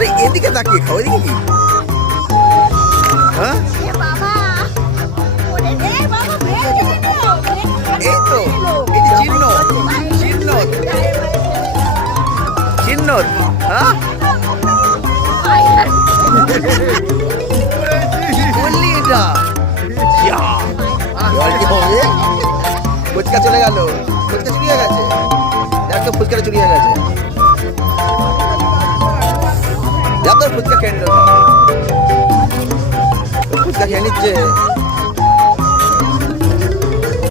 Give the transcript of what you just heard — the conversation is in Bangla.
আরে এদিকে তাকিয়ে খাও, এদিকে কি? হ্যাঁ এই তো, এই যে চিহ্ন চিহ্ন চিহ্ন। হ্যাঁ বললি এটা কি হবে? ফুচকা চলে গেল, ফুচকা চুরি হয়ে গেছে। দেখো ফুচকাটা চুরি হয়ে গেছে। যা তোর ফুচকা খেয়ে নিল, ফুচকা খেয়ে নিচ্ছে।